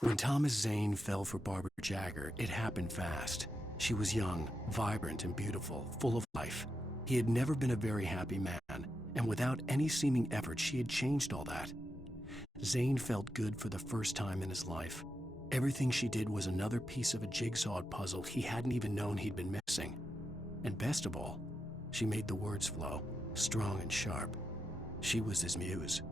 When Thomas Zane fell for Barbara Jagger, it happened fast. She was young, vibrant, and beautiful, full of life. He had never been a very happy man, and without any seeming effort, she had changed all that. Zane felt good for the first time in his life. Everything she did was another piece of a jigsaw puzzle he hadn't even known he'd been missing. And best of all, she made the words flow, strong and sharp. She was his muse.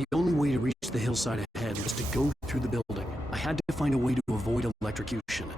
The only way to reach the hillside ahead was to go through the building. I had to find a way to avoid electrocution.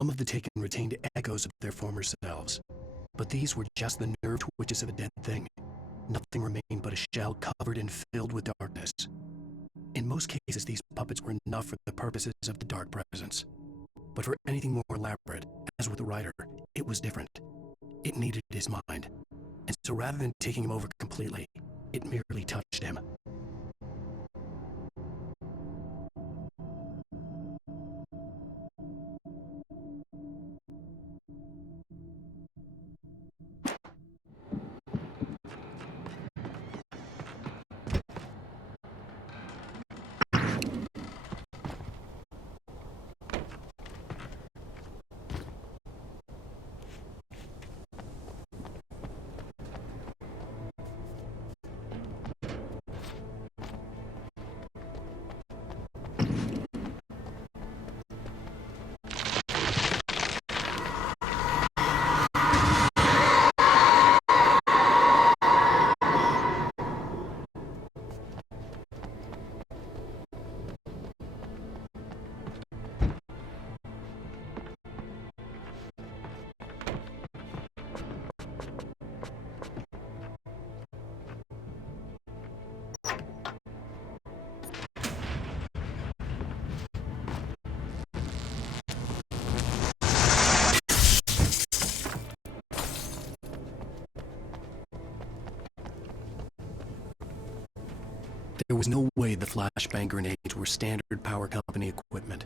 Some of the Taken retained echoes of their former selves, but these were just the nerve twitches of a dead thing. Nothing remained but a shell covered and filled with darkness. In most cases, these puppets were enough for the purposes of the Dark Presence. But for anything more elaborate, as with the writer, it was different. It needed his mind. And so rather than taking him over completely, it merely touched him. There was no way the flashbang grenades were standard power company equipment.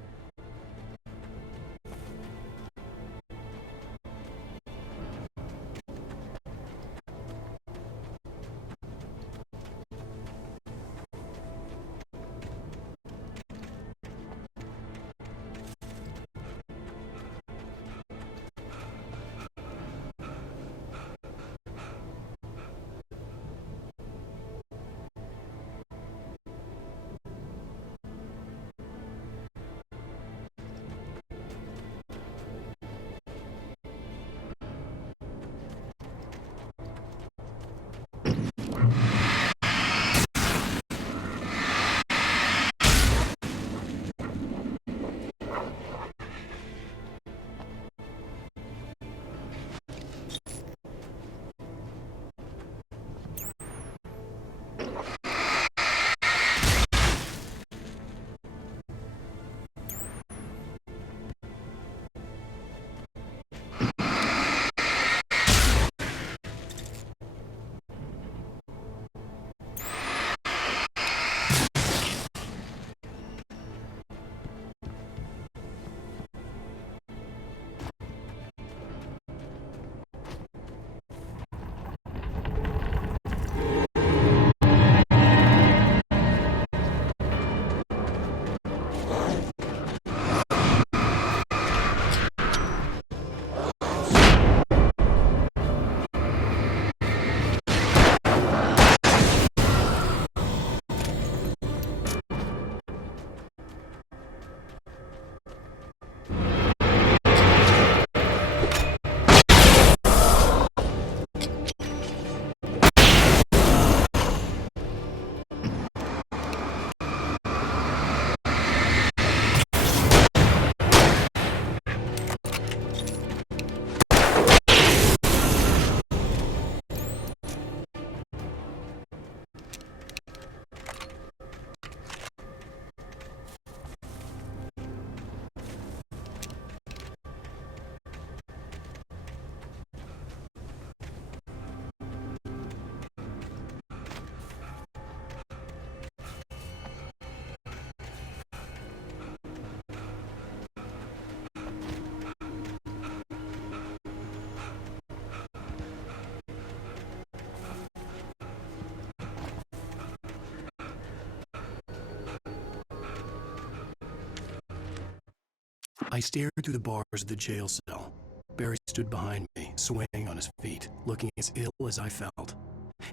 I stared through the bars of the jail cell. Barry stood behind me, swaying on his feet, looking as ill as I felt.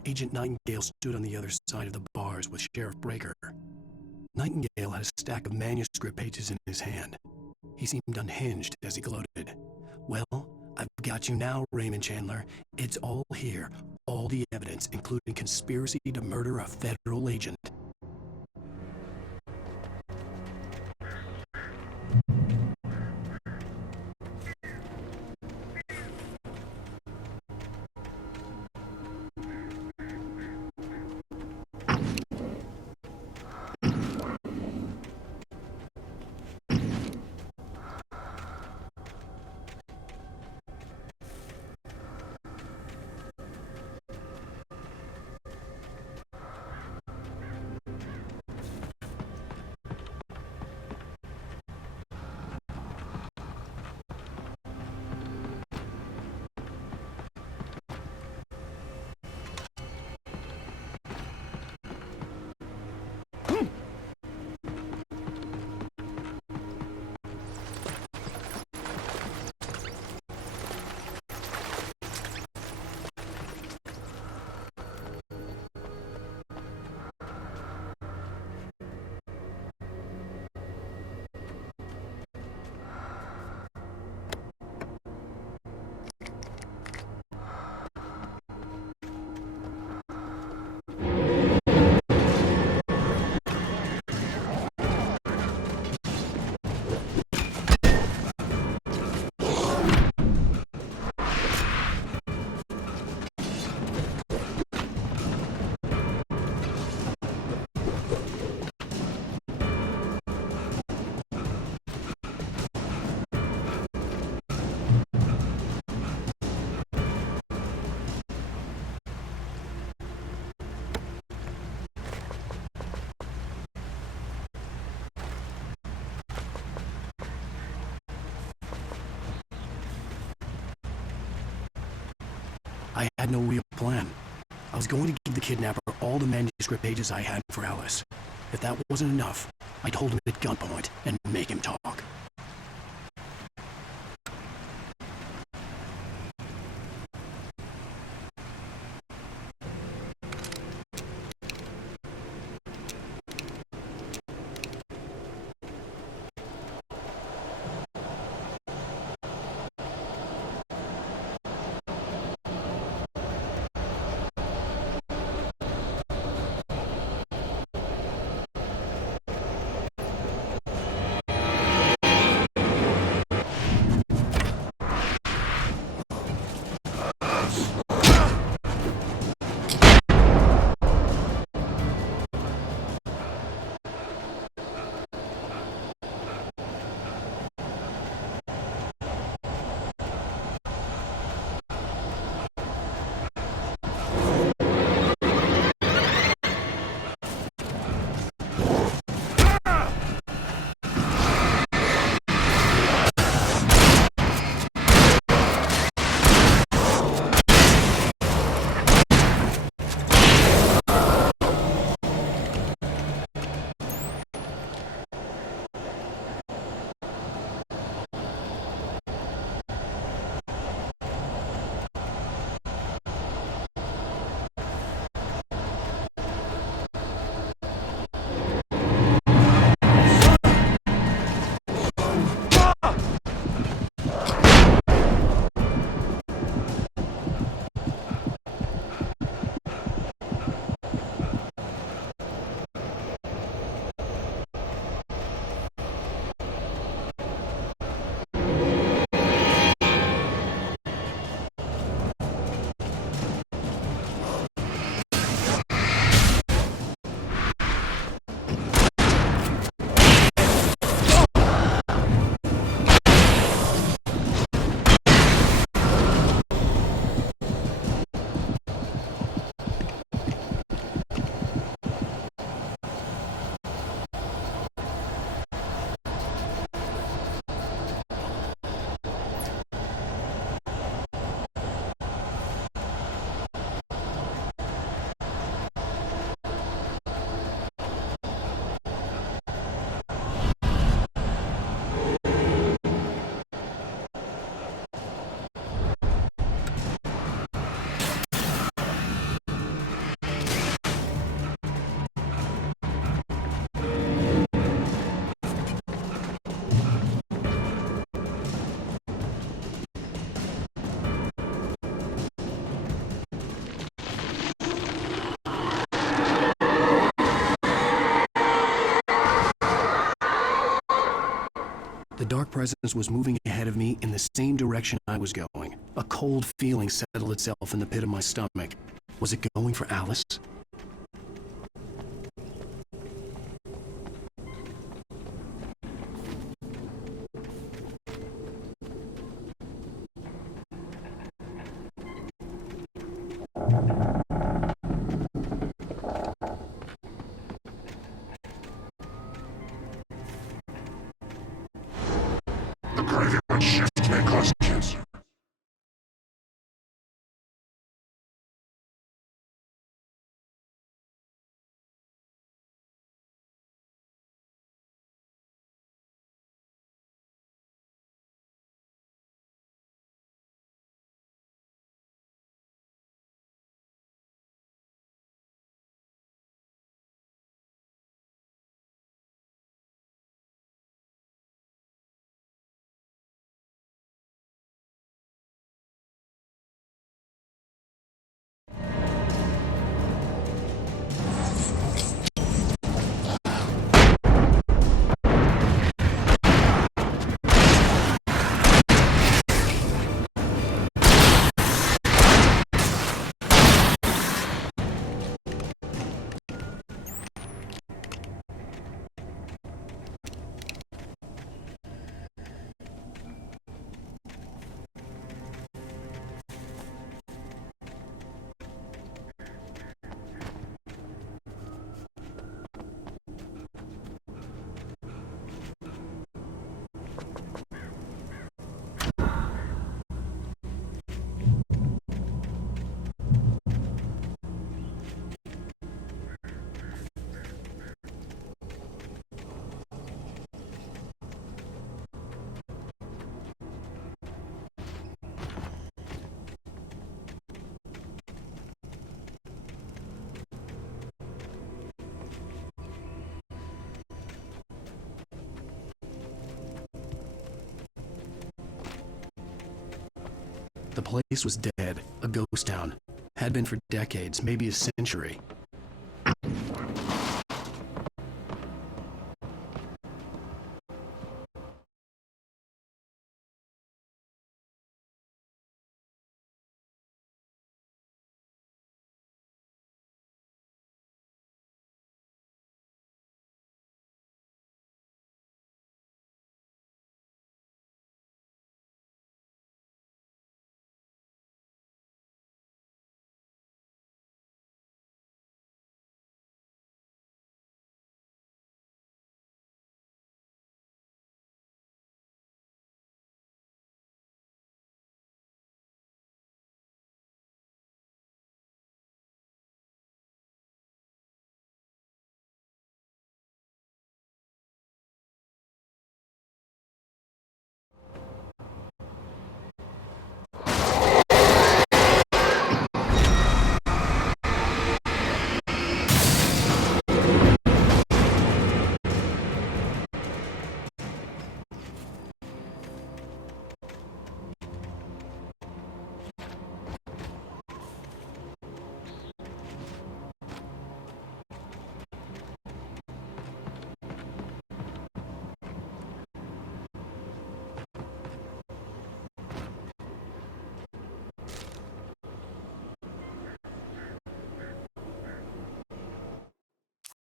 Agent Nightingale stood on the other side of the bars with Sheriff Breaker. Nightingale had a stack of manuscript pages in his hand. He seemed unhinged as he gloated. "Well, I've got you now, Raymond Chandler. It's all here. All the evidence, including conspiracy to murder a federal agent." had no real plan. I was going to give the kidnapper all the manuscript pages I had for Alice. If that wasn't enough, I'd hold him at gunpoint and make him talk. The dark presence was moving ahead of me in the same direction I was going. A cold feeling settled itself in the pit of my stomach. Was it going for Alice? The graveyard shift may cause cancer. The place was dead, a ghost town. Had been for decades, maybe a century.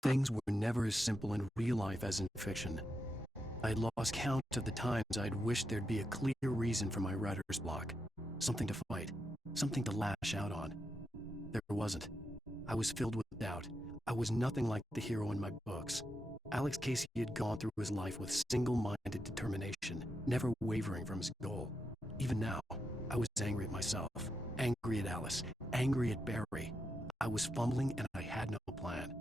Things were never as simple in real life as in fiction. I had lost count of the times I'd wished there'd be a clear reason for my writer's block. Something to fight, something to lash out on. There wasn't. I was filled with doubt. I was nothing like the hero in my books. Alex Casey had gone through his life with single-minded determination, never wavering from his goal. Even now, I was angry at myself, angry at Alice, angry at Barry. I was fumbling and I had no plan.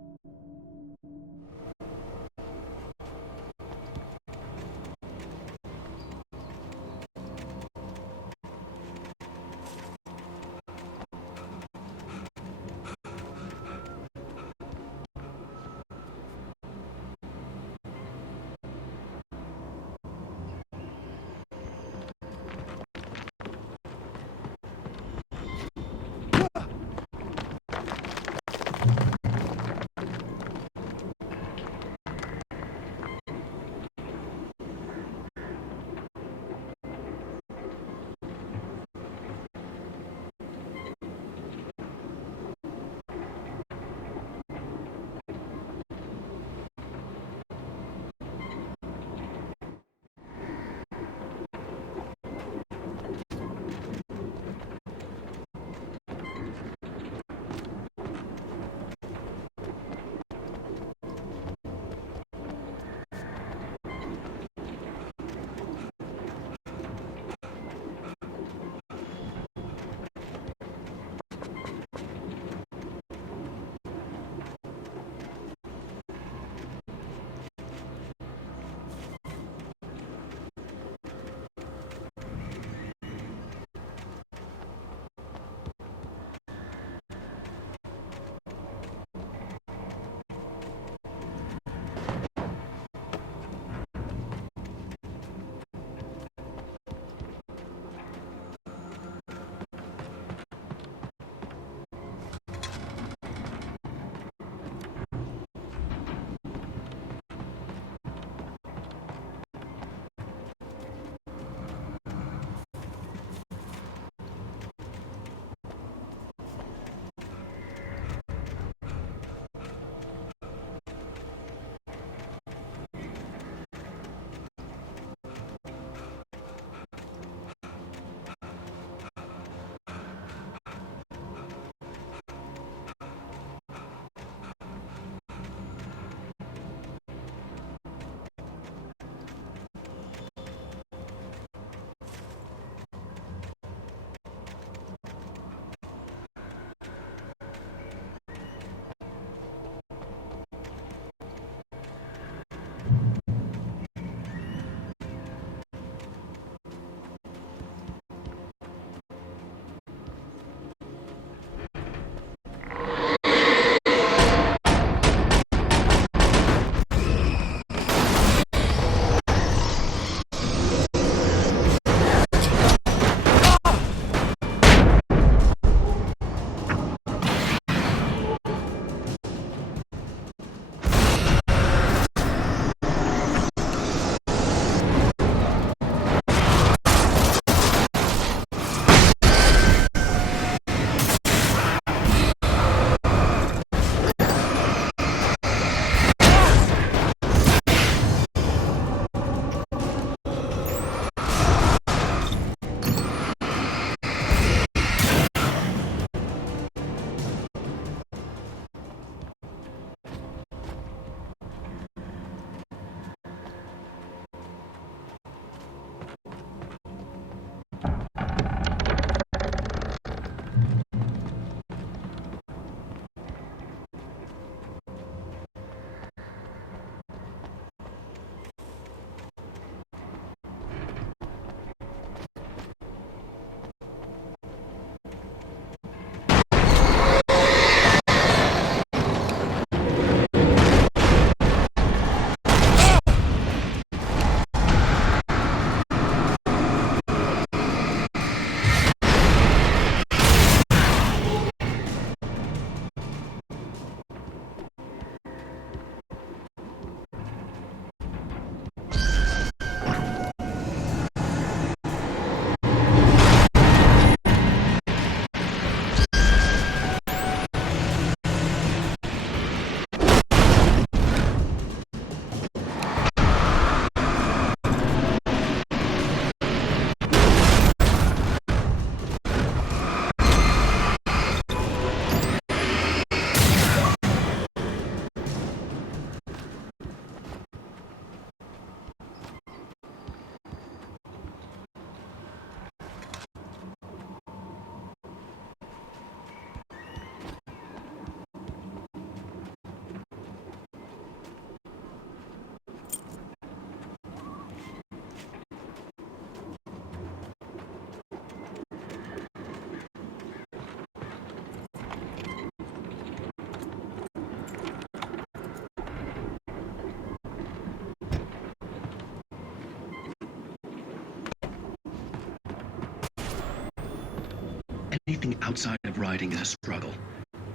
Anything outside of riding is a struggle.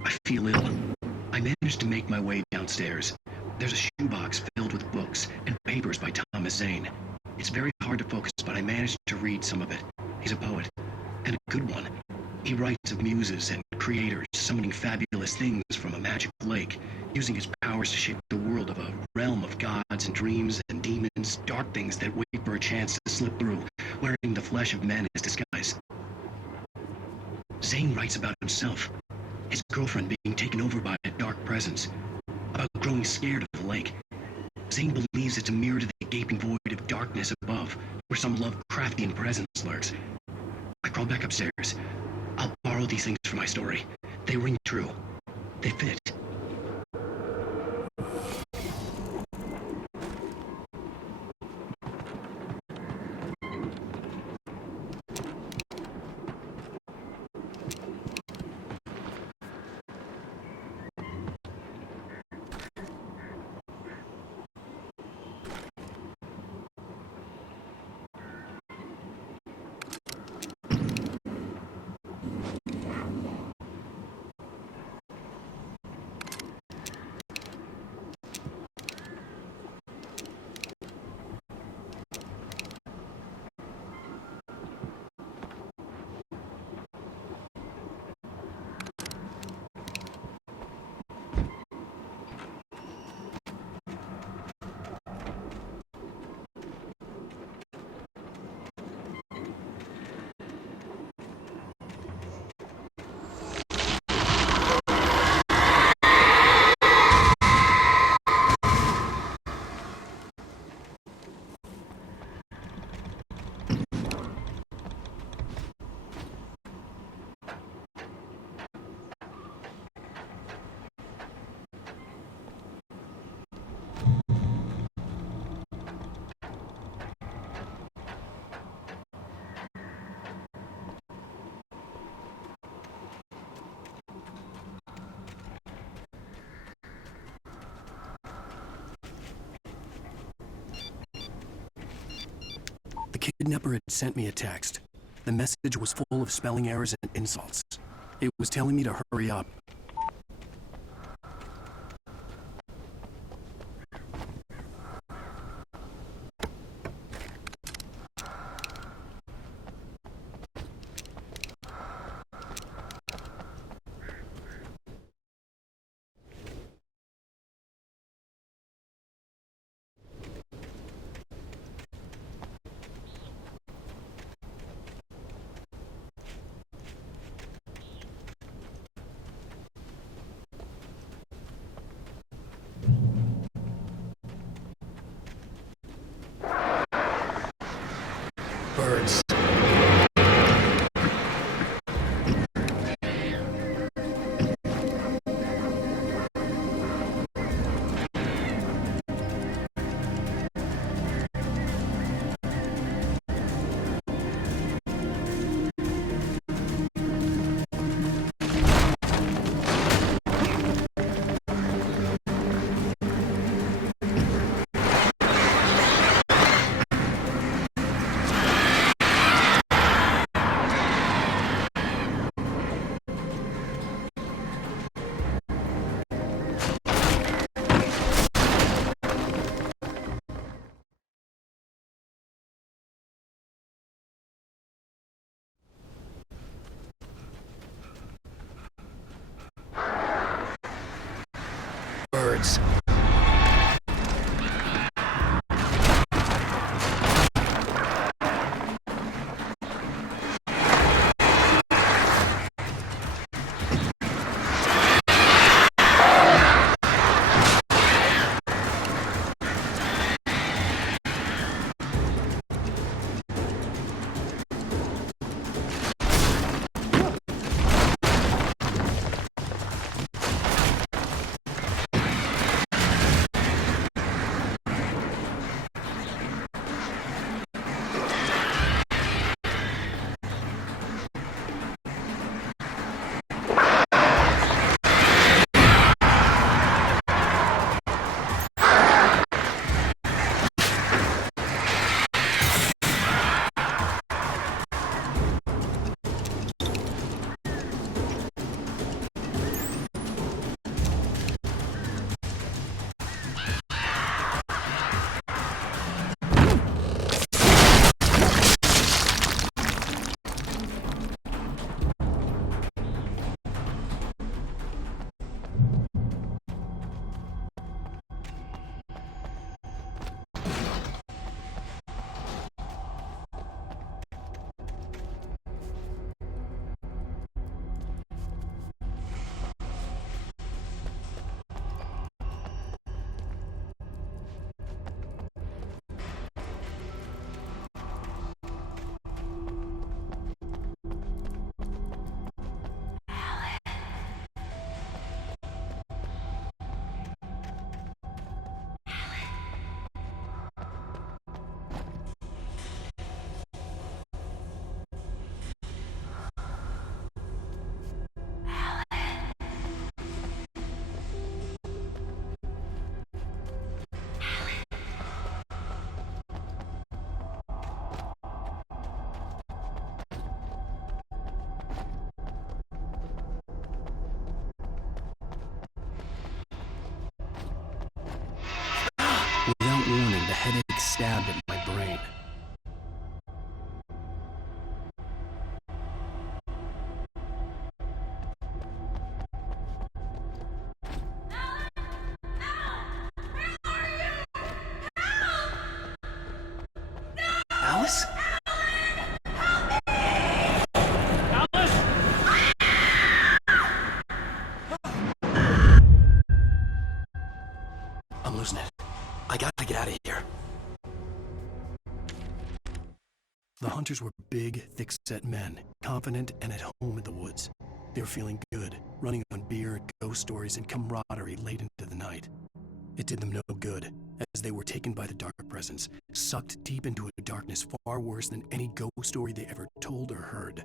I feel ill. I managed to make my way downstairs. There's a shoebox filled with books and papers by Thomas Zane. It's very hard to focus, but I managed to read some of it. He's a poet, and a good one. He writes of muses and creators summoning fabulous things from a magic lake, using his powers to shape the world of a realm of gods and dreams and demons, dark things that wait for a chance to slip through, wearing the flesh of men as disguise. Zane writes about himself, his girlfriend being taken over by a dark presence, about growing scared of the lake. Zane believes it's a mirror to the gaping void of darkness above, where some Lovecraftian presence lurks. I crawled back upstairs. I'll borrow these things for my story. They ring true. They fit. The kidnapper had sent me a text. The message was full of spelling errors and insults. It was telling me to hurry up. Birds. Birds. The hunters were big, thick-set men, confident and at home in the woods. They were feeling good, running on beer, ghost stories, and camaraderie late into the night. It did them no good, as they were taken by the dark presence, sucked deep into a darkness far worse than any ghost story they ever told or heard.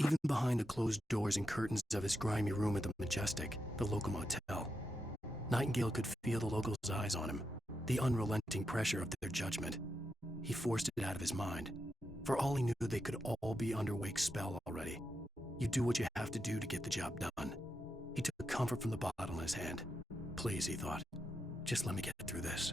Even behind the closed doors and curtains of his grimy room at the Majestic, the local motel, Nightingale could feel the locals' eyes on him, the unrelenting pressure of their judgment. He forced it out of his mind. For all he knew, they could all be under Wake's spell already. You do what you have to do to get the job done. He took comfort from the bottle in his hand. Please, he thought, just let me get through this.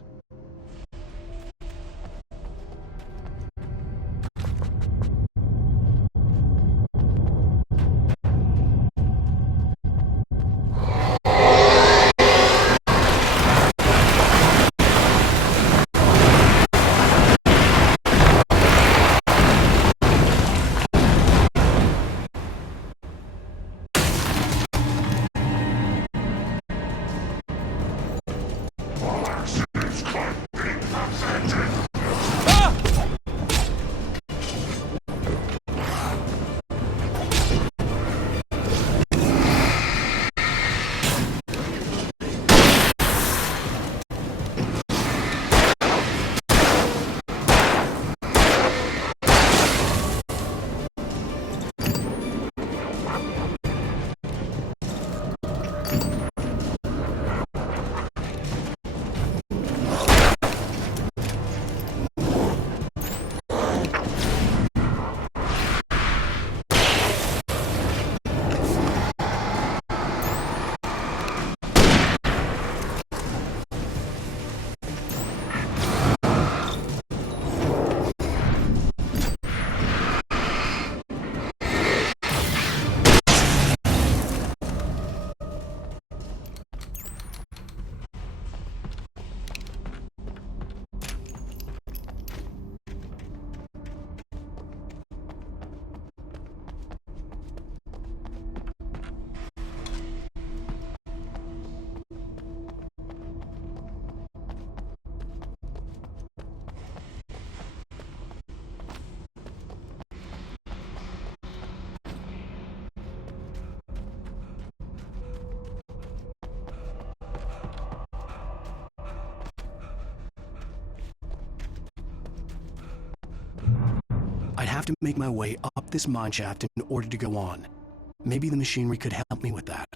I'd have to make my way up this mine shaft in order to go on. Maybe the machinery could help me with that.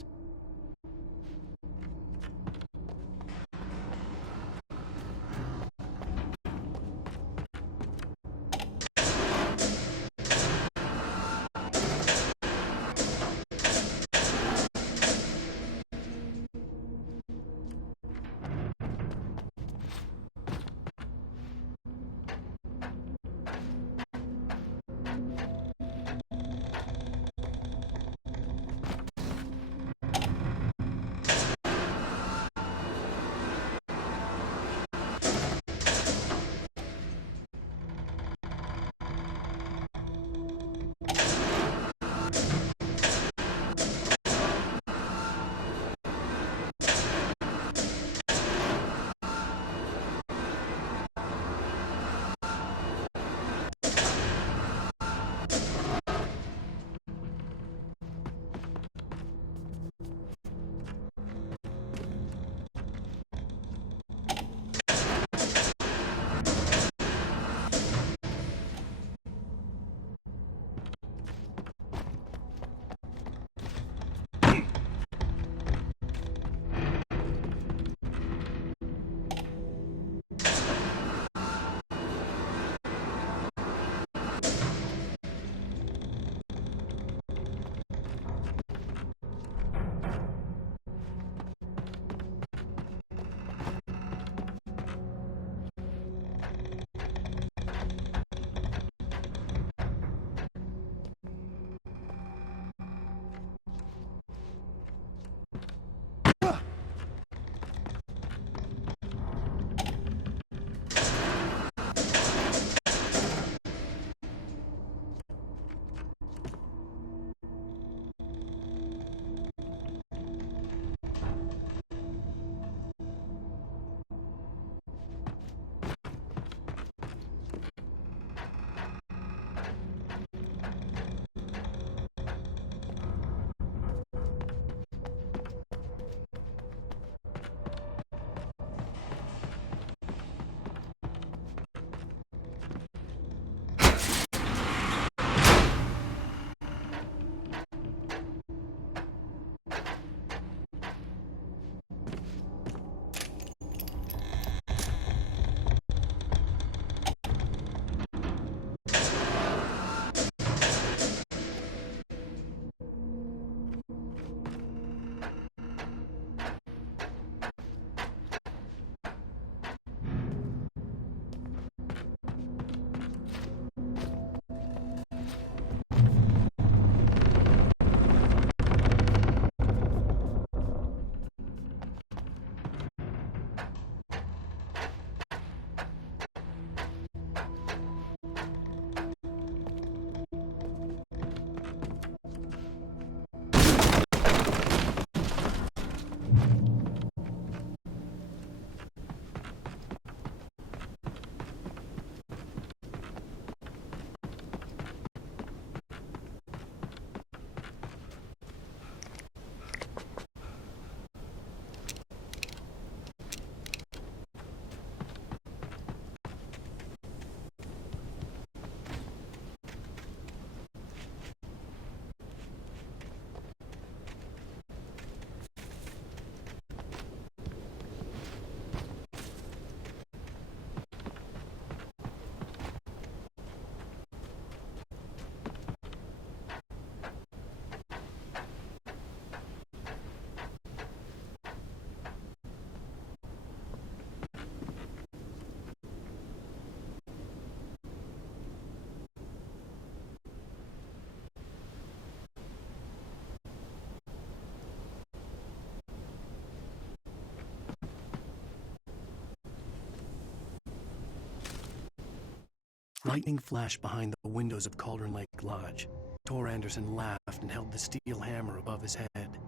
Lightning flashed behind the windows of Cauldron Lake Lodge. Tor Anderson laughed and held the steel hammer above his head.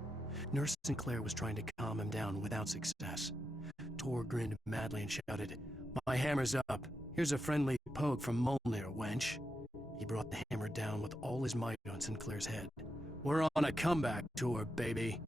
Nurse Sinclair was trying to calm him down without success. Tor grinned madly and shouted, "My hammer's up. Here's a friendly poke from Mjolnir, wench." He brought the hammer down with all his might on Sinclair's head. "We're on a comeback tour, baby."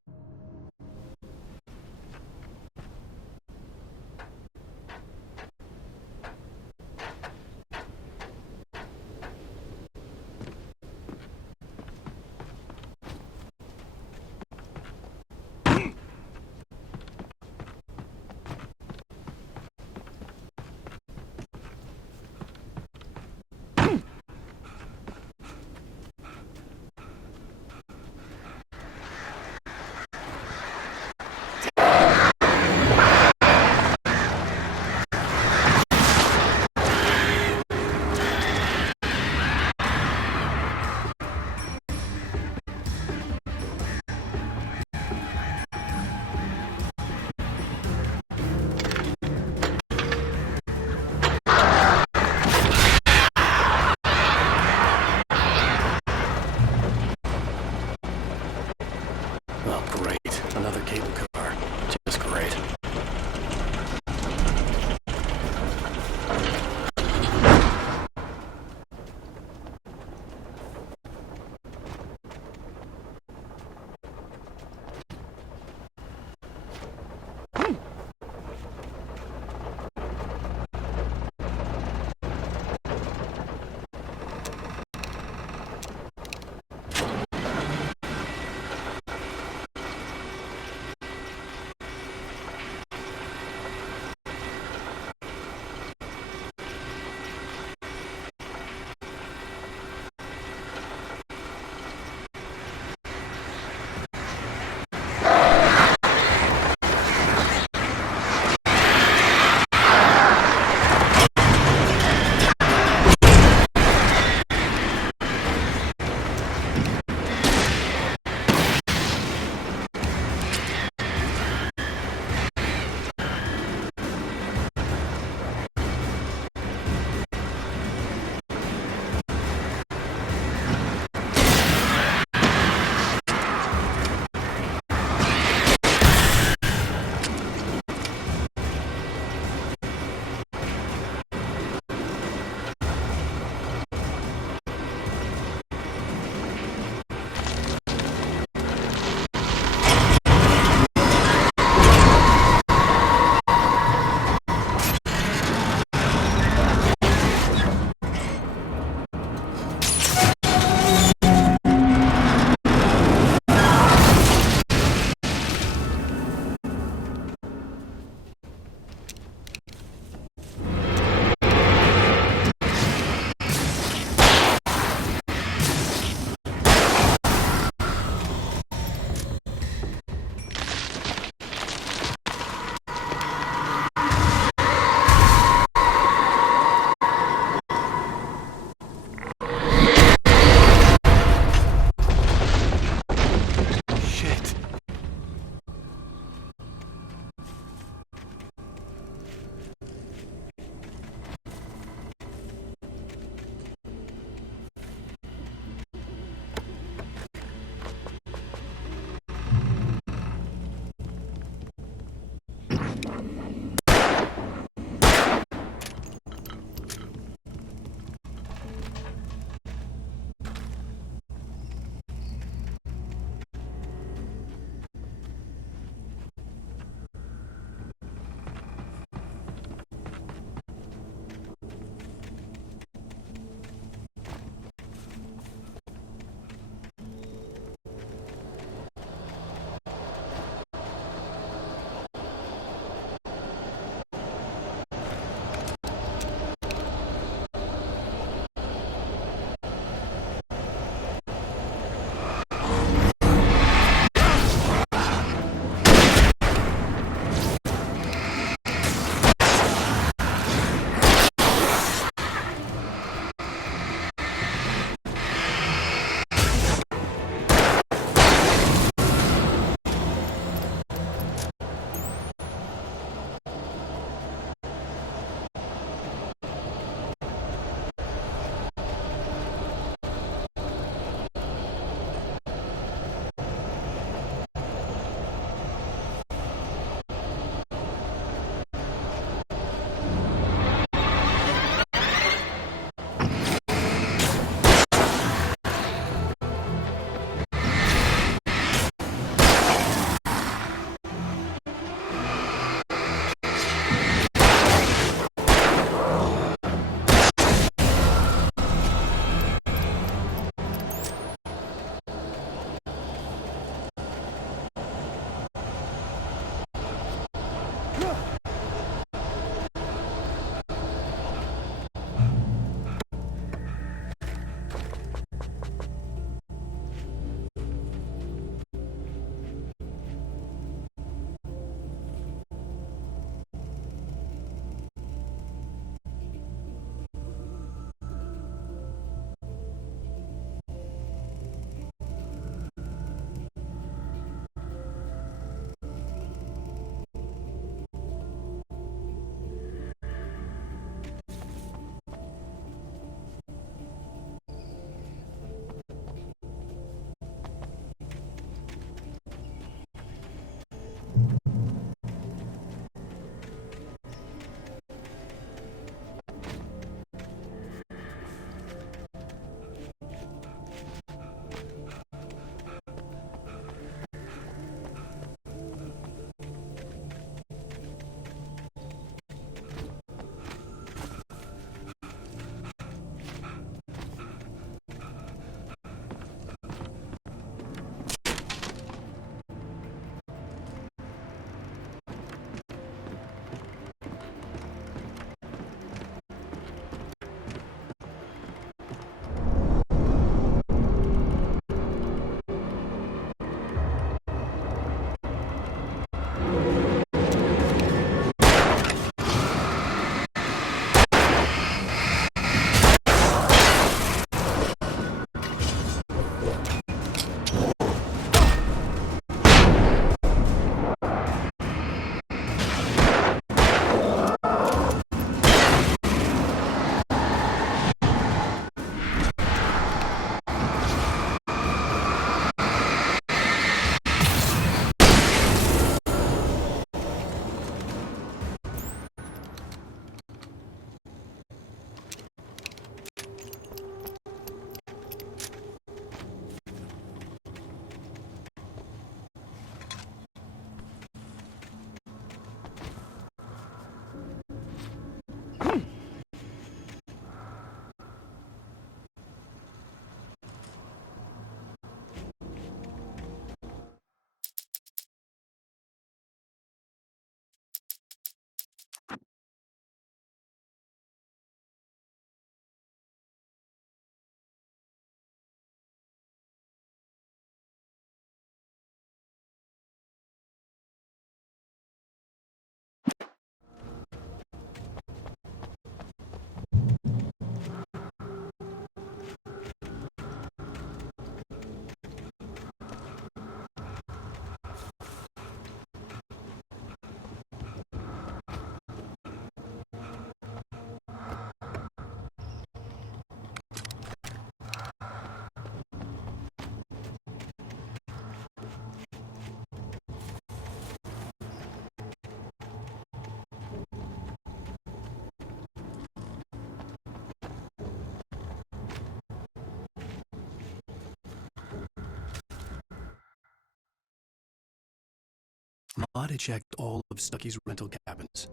Maud had checked all of Stucky's rental cabins.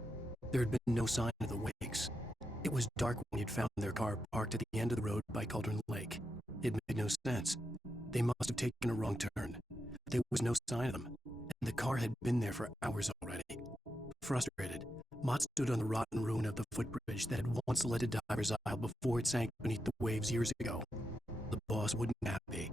There had been no sign of the Wakes. It was dark when he'd found their car parked at the end of the road by Cauldron Lake. It made no sense. They must have taken a wrong turn. There was no sign of them, and the car had been there for hours already. Frustrated, Mott stood on the rotten ruin of the footbridge that had once led to Diver's Isle before it sank beneath the waves years ago. The boss wouldn't have me.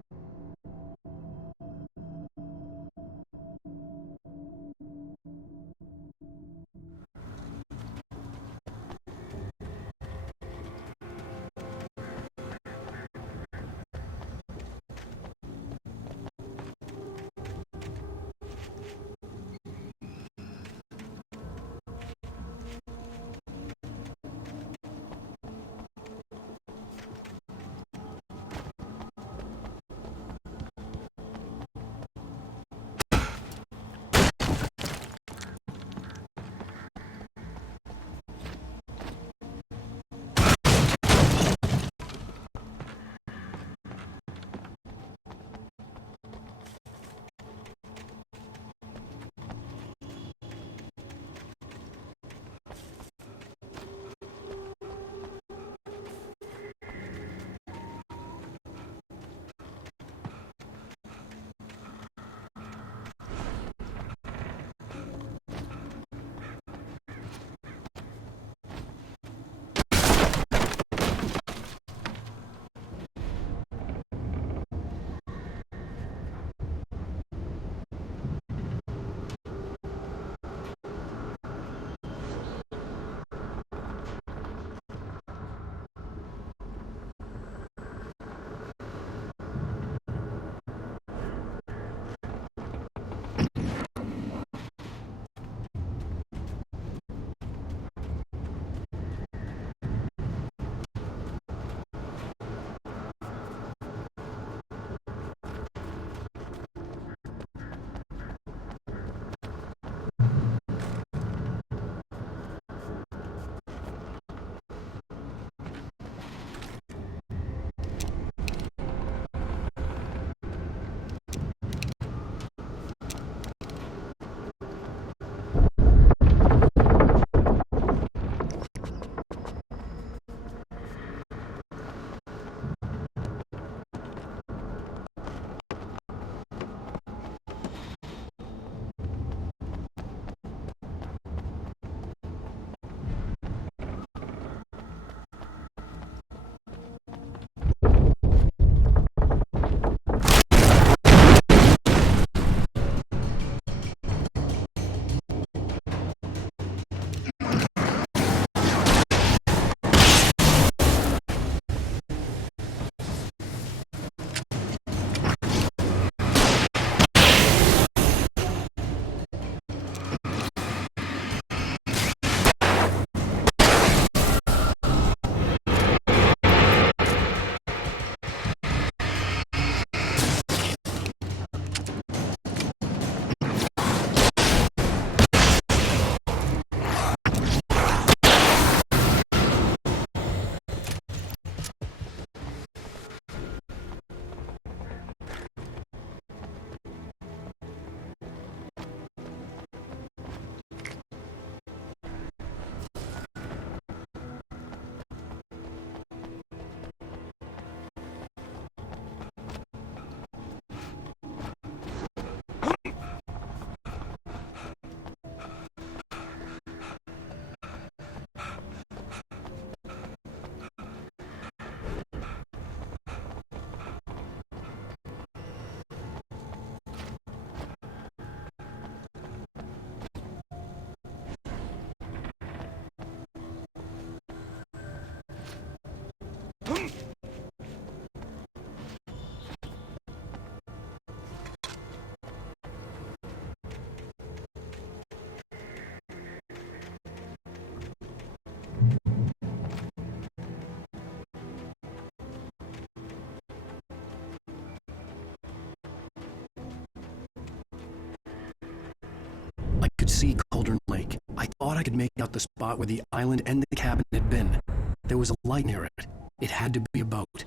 Cauldron Lake. I thought I could make out the spot where the island and the cabin had been. There was a light near it. It had to be a boat.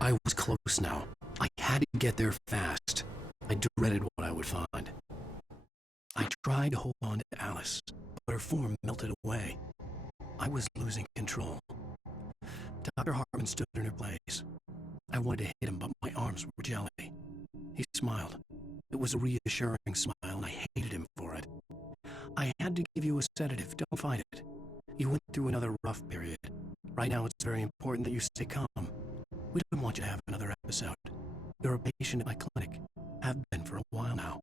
I was close now. I had to get there fast. I dreaded what I would find. I tried to hold on to Alice, but her form melted away. I was losing control. Dr. Hartman stood in her place. I wanted to hit him, but my arms were jelly. He smiled. It was a reassuring smile, and I hated him for it. I had to give you a sedative. Don't fight it. You went through another rough period. Right now, it's very important that you stay calm. We don't want you to have another episode. You're a patient at my clinic. Have been for a while now.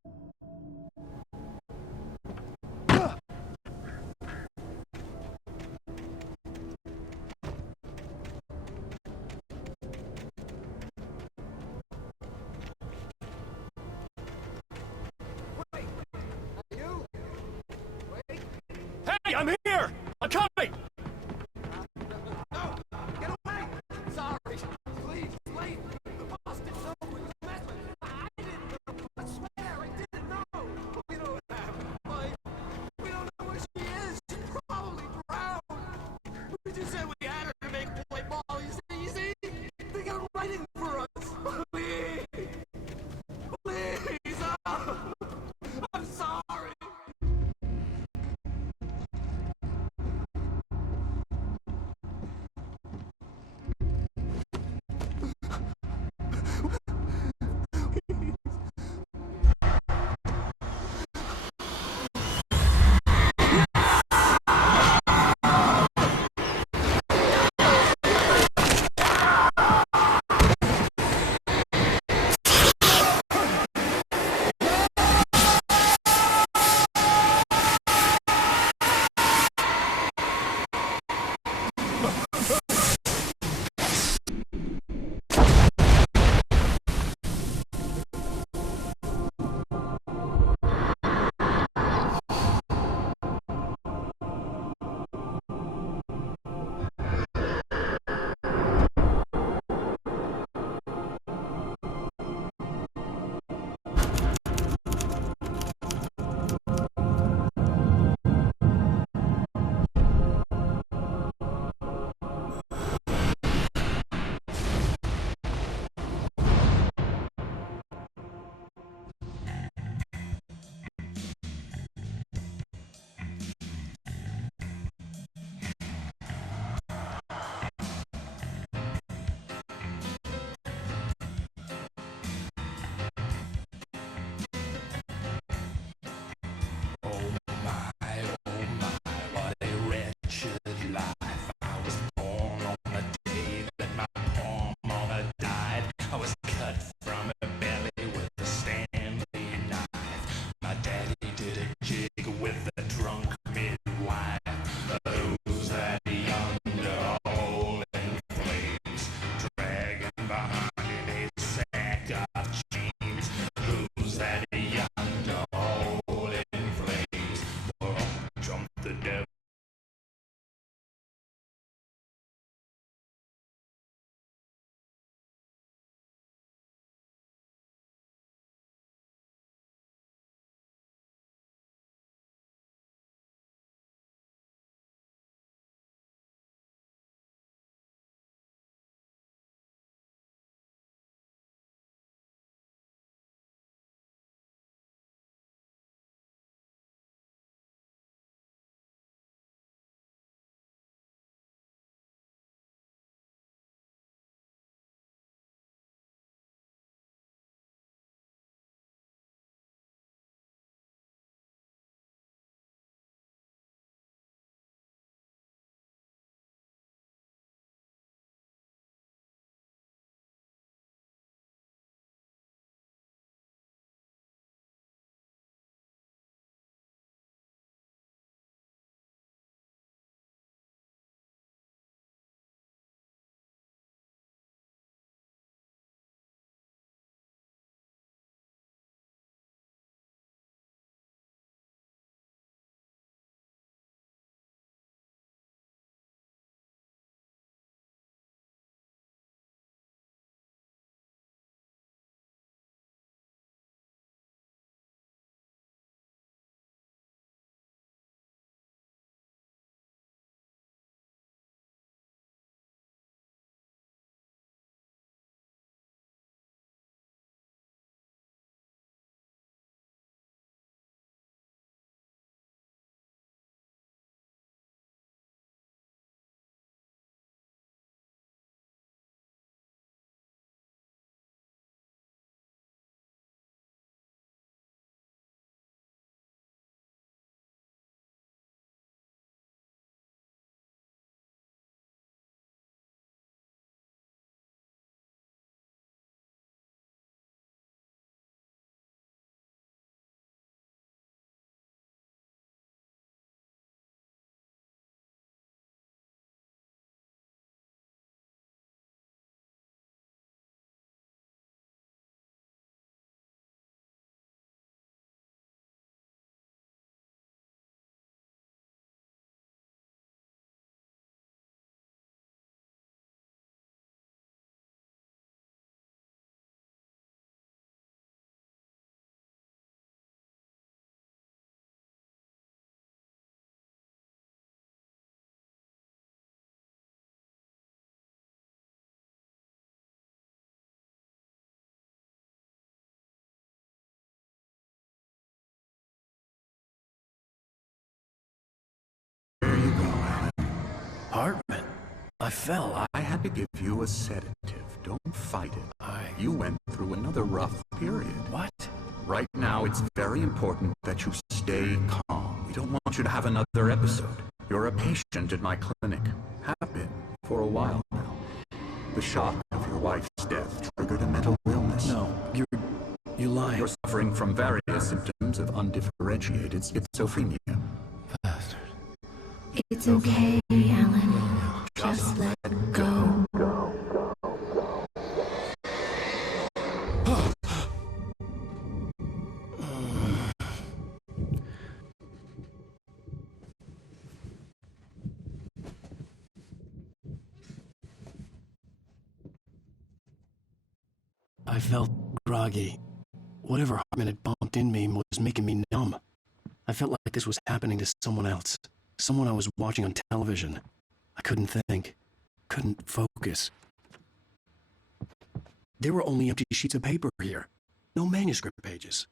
Hey, I'm here! I'm coming! No! Get away! Sorry! Please, wait! The boss didn't know we was messing. I didn't know. I swear! I fell. I had to give you a sedative. Don't fight it. You went through another rough period. What? Right now, it's very important that you stay calm. We don't want you to have another episode. You're a patient at my clinic. Have been for a while now. The shock of your wife's death triggered a mental illness. No, you lying. You're suffering from various symptoms of undifferentiated schizophrenia. Bastard. It's okay, Alan. Just let go. I felt groggy. Whatever Hartman had bumped in me was making me numb. I felt like this was happening to someone else. Someone I was watching on television. I couldn't think. Couldn't focus. There were only empty sheets of paper here. No manuscript pages.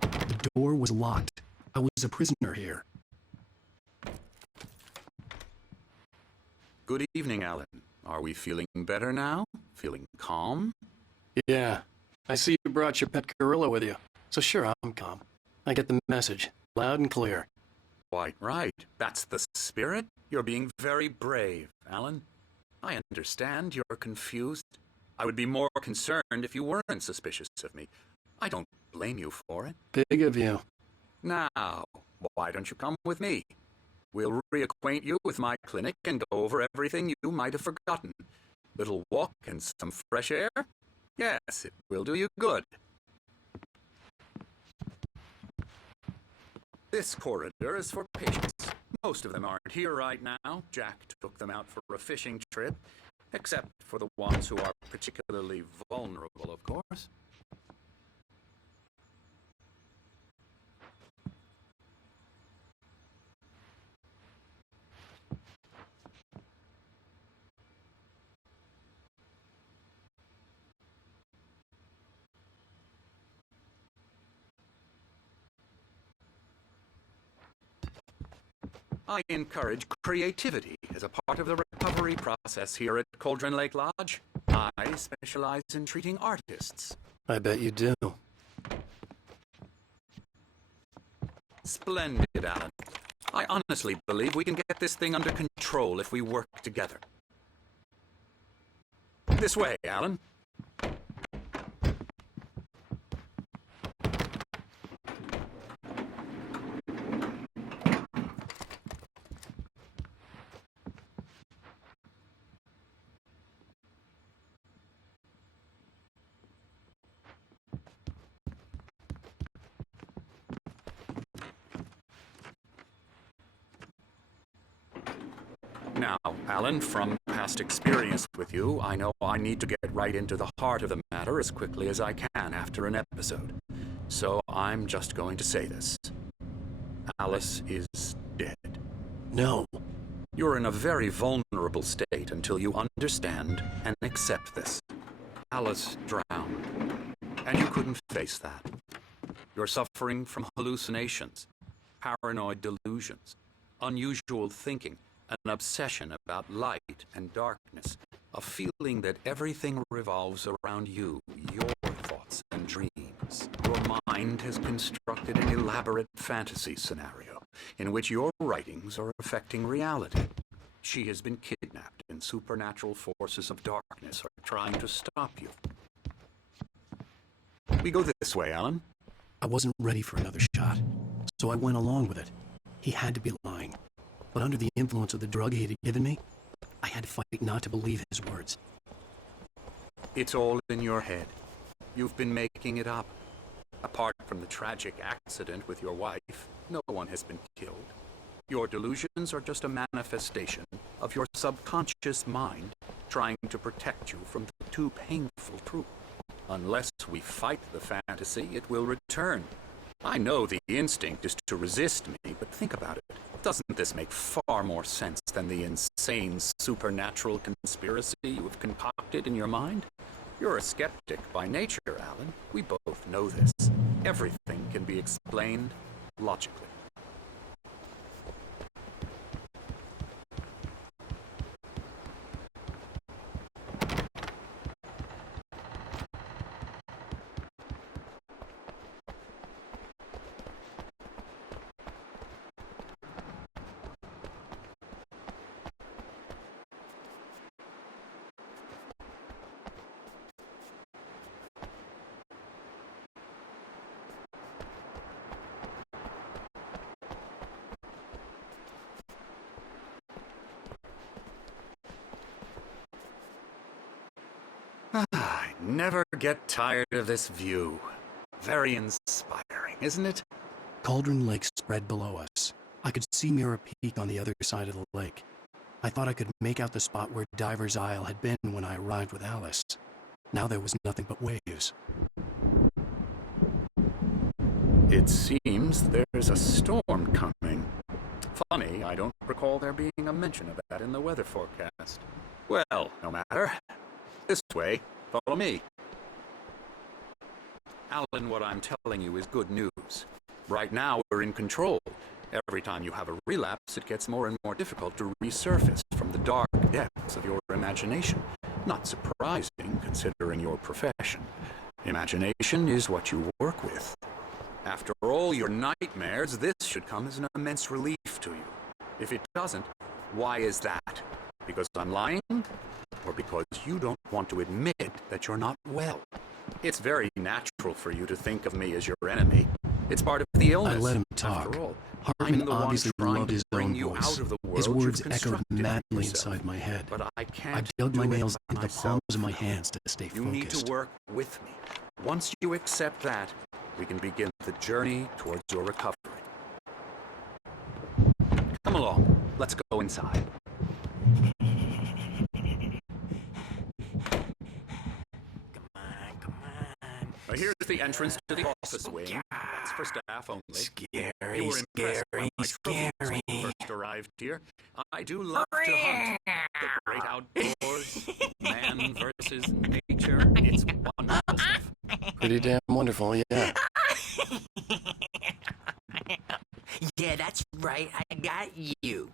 The door was locked. I was a prisoner here. Good evening, Alan. Are we feeling better now? Feeling calm? Yeah. I see you brought your pet gorilla with you. So sure, I'm calm. I get the message. Loud and clear. Quite right. That's the spirit. You're being very brave, Alan. I understand you're confused. I would be more concerned if you weren't suspicious of me. I don't blame you for it. Big of you. Now, why don't you come with me? We'll reacquaint you with my clinic and go over everything you might have forgotten. Little walk and some fresh air? Yes, it will do you good. This corridor is for patients. Most of them aren't here right now. Jack took them out for a fishing trip, except for the ones who are particularly vulnerable, of course. I encourage creativity as a part of the recovery process here at Cauldron Lake Lodge. I specialize in treating artists. I bet you do. Splendid, Alan. I honestly believe we can get this thing under control if we work together. This way, Alan. Now, Alan, from past experience with you, I know I need to get right into the heart of the matter as quickly as I can after an episode. So I'm just going to say this. Alice is dead. No. You're in a very vulnerable state until you understand and accept this. Alice drowned, and you couldn't face that. You're suffering from hallucinations, paranoid delusions, unusual thinking, an obsession about light and darkness, a feeling that everything revolves around you, your thoughts and dreams. Your mind has constructed an elaborate fantasy scenario in which your writings are affecting reality. She has been kidnapped, and supernatural forces of darkness are trying to stop you. We go this way, Alan. I wasn't ready for another shot, so I went along with it. He had to be lying. But under the influence of the drug he had given me, I had to fight not to believe his words. It's all in your head. You've been making it up. Apart from the tragic accident with your wife, no one has been killed. Your delusions are just a manifestation of your subconscious mind trying to protect you from the too painful truth. Unless we fight the fantasy, it will return. I know the instinct is to resist me, but think about it. Doesn't this make far more sense than the insane supernatural conspiracy you have concocted in your mind? You're a skeptic by nature, Alan. We both know this. Everything can be explained. logically. I never get tired of this view. Very inspiring, isn't it? Cauldron Lake spread below us. I could see Mirror Peak on the other side of the lake. I thought I could make out the spot where Diver's Isle had been when I arrived with Alice. Now there was nothing but waves. It seems there's a storm coming. Funny, I don't recall there being a mention of that in the weather forecast. Well, no matter. This way. Follow me. Alan, what I'm telling you is good news. Right now, we're in control. Every time you have a relapse, it gets more and more difficult to resurface from the dark depths of your imagination. Not surprising, considering your profession. Imagination is what you work with. After all your nightmares, this should come as an immense relief to you. If it doesn't, why is that? Because I'm lying? Or because you don't want to admit that you're not well? It's very natural for you to think of me as your enemy. It's part of the illness. I let him talk. After all, Hartman I'm the one obviously trying loved to his bring own you voice. out of the world His words you've echoed constructed madly for yourself. inside my head. But I can't I dug my do it nails into the myself. palms of my hands to stay You focused. need to work with me. Once you accept that, we can begin the journey towards your recovery. Come along. Let's go inside. Here's the entrance to the office wing. That's for staff only. Scary, You were impressed by my trophies when you first arrived here. I do love to hunt. The great outdoors, man versus nature. It's wonderful stuff. Pretty damn wonderful, yeah. Yeah, that's right. I got you.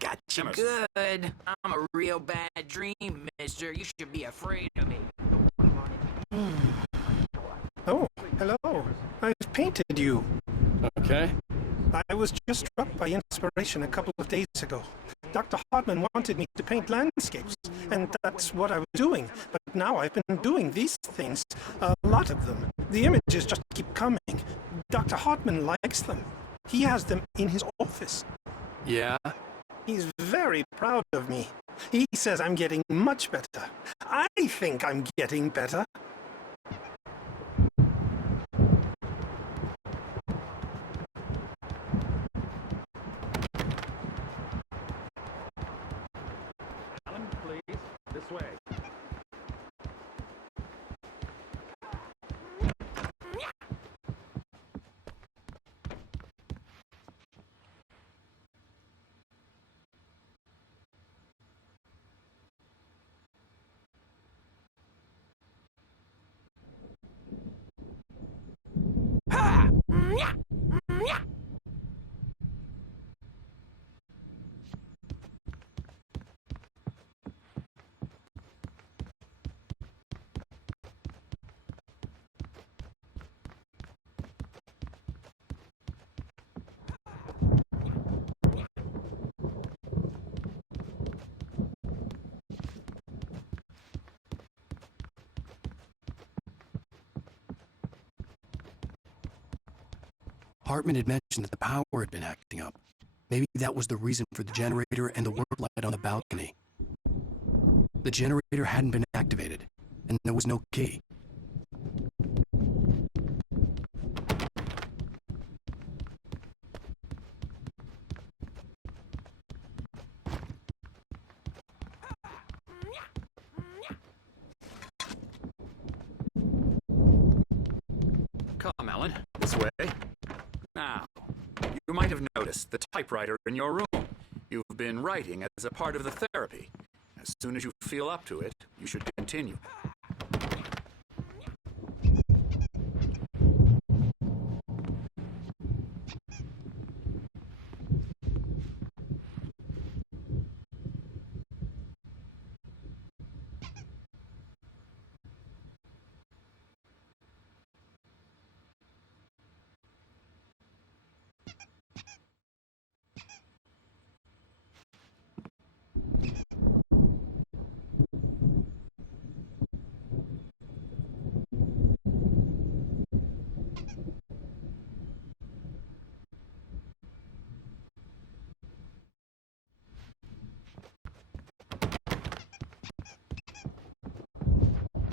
Got you Emerson. good. I'm a real bad dream, mister. You should be afraid of me. Oh, hello. I've painted you. Okay. I was just struck by inspiration a couple of days ago. Dr. Hartman wanted me to paint landscapes, and that's what I was doing. But now I've been doing these things, a lot of them. The images just keep coming. Dr. Hartman likes them. He has them in his office. Yeah? He's very proud of me. He says I'm getting much better. I think I'm getting better. Alan, please. This way. Hartman had mentioned that the power had been acting up. Maybe that was the reason for the generator and the work light on the balcony. The generator hadn't been activated, and there was no key. Come, Alan. This way. Now, you might have noticed the typewriter in your room. You've been writing as a part of the therapy. As soon as you feel up to it, you should continue.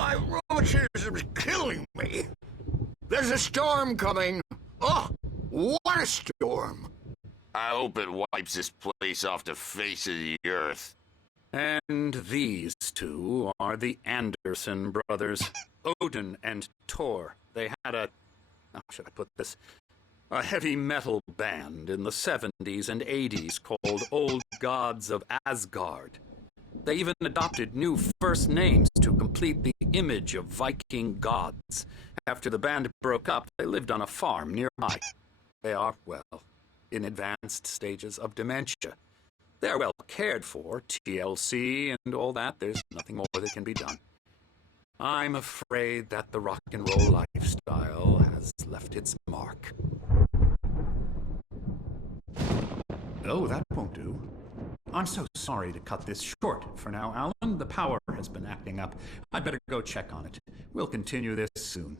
My rheumatism's killing me. There's a storm coming. Oh, what a storm. I hope it wipes this place off the face of the earth. And these two are the Anderson brothers, Odin and Thor. They had how should I put this? A heavy metal band in the 70s and 80s called Old Gods of Asgard. They even adopted new first names to complete the image of Viking gods. After the band broke up, they lived on a farm nearby. They are, well, in advanced stages of dementia. They're well cared for, TLC and all that. There's nothing more that can be done. I'm afraid that the rock and roll lifestyle has left its mark. Oh, that won't do. I'm so sorry to cut this short for now, Alan. The power has been acting up. I'd better go check on it. We'll continue this soon.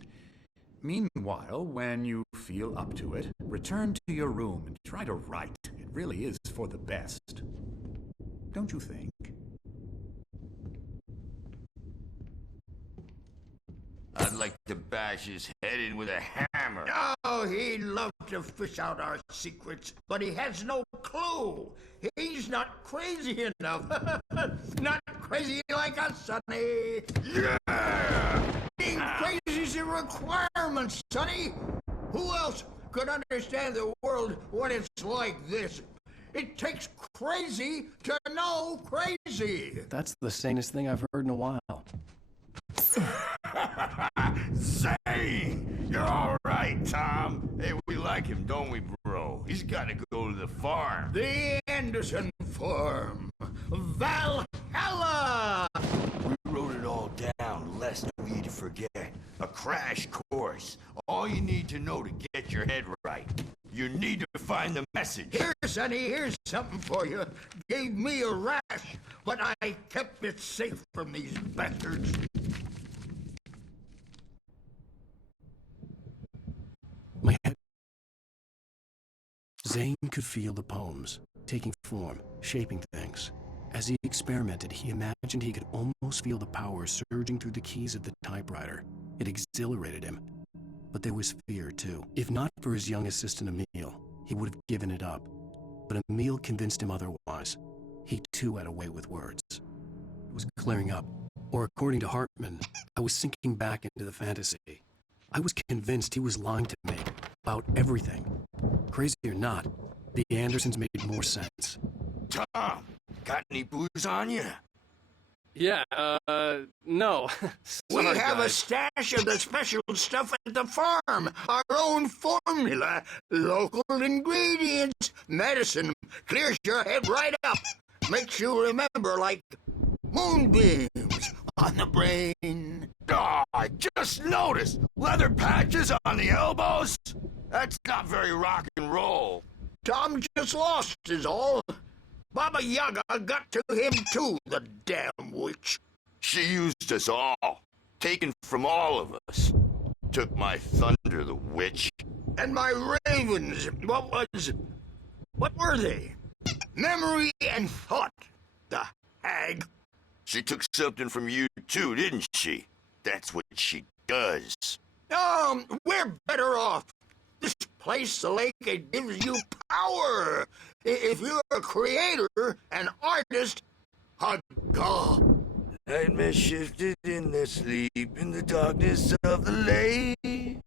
Meanwhile, when you feel up to it, return to your room and try to write. It really is for the best. Don't you think? I'd like to bash his head in with a hammer. Oh, he'd love to fish out our secrets, but he has no clue. He's not crazy enough. Not crazy like us, Sonny. Yeah! Being crazy's a requirement, Sonny. Who else could understand the world when it's like this? It takes crazy to know crazy. That's the sanest thing I've heard in a while. Zane! You're all right, Tom. Hey, we like him, don't we, bro? He's got to go to the farm. The Anderson Farm. Valhalla! We wrote it all down, lest we forget. A crash course. All you need to know to get your head right. You need to find the message. Here, Sonny, here's something for you. Gave me a rash, but I kept it safe from these bastards. My head. Zane could feel the poems, taking form, shaping things. As he experimented, he imagined he could almost feel the power surging through the keys of the typewriter. It exhilarated him. But there was fear, too. If not for his young assistant, Emil, he would have given it up. But Emil convinced him otherwise. He, too, had a way with words. It was clearing up. Or, according to Hartman, I was sinking back into the fantasy. I was convinced he was lying to me about everything. Crazy or not, the Andersons made more sense. Tom, got any booze on you? Yeah, no. We Sorry, have a guys. stash of the special stuff at the farm. Our own formula, local ingredients, medicine. Clears your head right up. Makes you remember like moonbeams on the brain. Oh, I just noticed. Leather patches on the elbows? That's not very rock and roll. Tom just lost is all. Baba Yaga got to him too, the damn witch. She used us all. Taken from all of us. Took my thunder, the witch. And my ravens, what were they? Memory and thought, the hag. She took something from you too, didn't she? That's what she does. We're better off. This place, the lake, it gives you power. If you're a creator, an artist, a god. Nightmare shifted in their sleep in the darkness of the lake.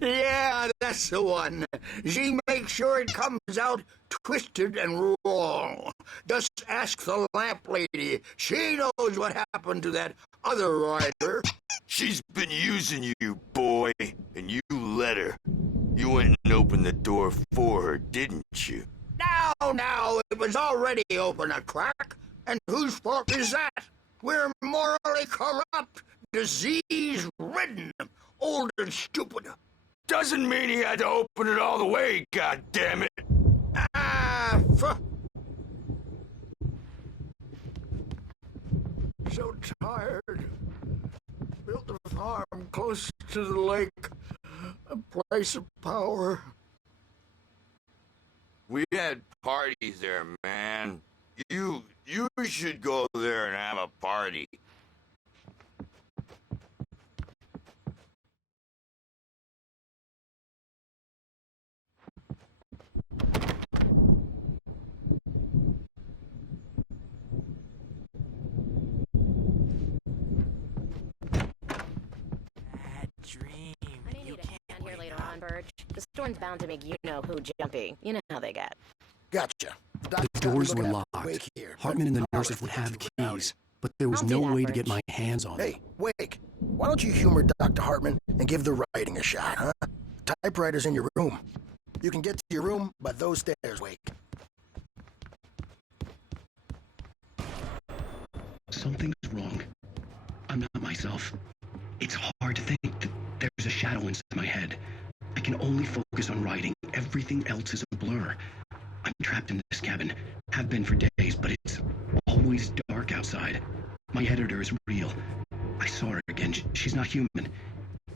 Yeah, that's the one. She makes sure it comes out twisted and wrong. Just ask the lamp lady. She knows what happened to that other writer. She's been using you, boy, and you let her. You went and opened the door for her, didn't you? Now, it was already open a crack. And whose fault is that? We're morally corrupt, disease-ridden, old and stupid. Doesn't mean he had to open it all the way, goddammit. So tired. Built a farm close to the lake. A place of power. We had parties there, man. You should go there and have a party. dream. I need you to can't stand here wait later now. on, Burge. The storm's bound to make you-know-who jumpy. You know how they get. Gotcha. The doors were locked. Hartman and the nurses would have keys, but there was I'll do no that, way to Burge. get my hands on them. Hey, Wake, why don't you humor Dr. Hartman and give the writing a shot, huh? Typewriter's in your room. You can get to your room by those stairs, Wake. Something's wrong. I'm not myself. It's hard to think that there's a shadow inside my head. I can only focus on writing. Everything else is a blur. I'm trapped in this cabin. Have been for days, but it's always dark outside. My editor is real. I saw her again. She's not human.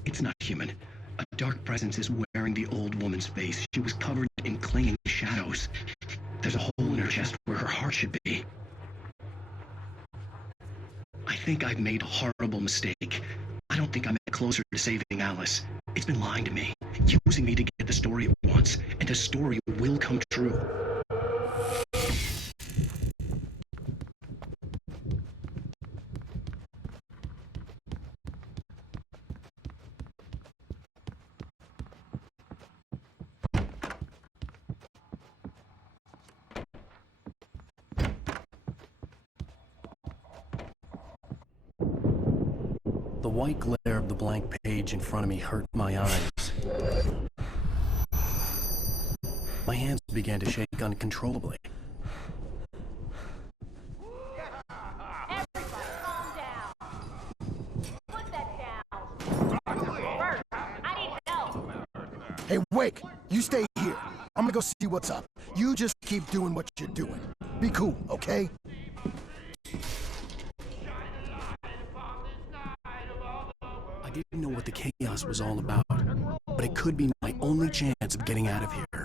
It's not human. A dark presence is wearing the old woman's face. She was covered in clinging shadows. There's a hole in her chest where her heart should be. I think I've made a horrible mistake. I don't think I'm any closer to saving Alice. It's been lying to me, using me to get the story it wants, and the story will come true. The white glare of the blank page in front of me hurt my eyes. My hands began to shake uncontrollably. Everybody, calm down. Put that down. Bert, I need help. Hey, Wake, you stay here. I'm gonna go see what's up. You just keep doing what you're doing. Be cool, okay? I didn't know what the chaos was all about, but it could be my only chance of getting out of here.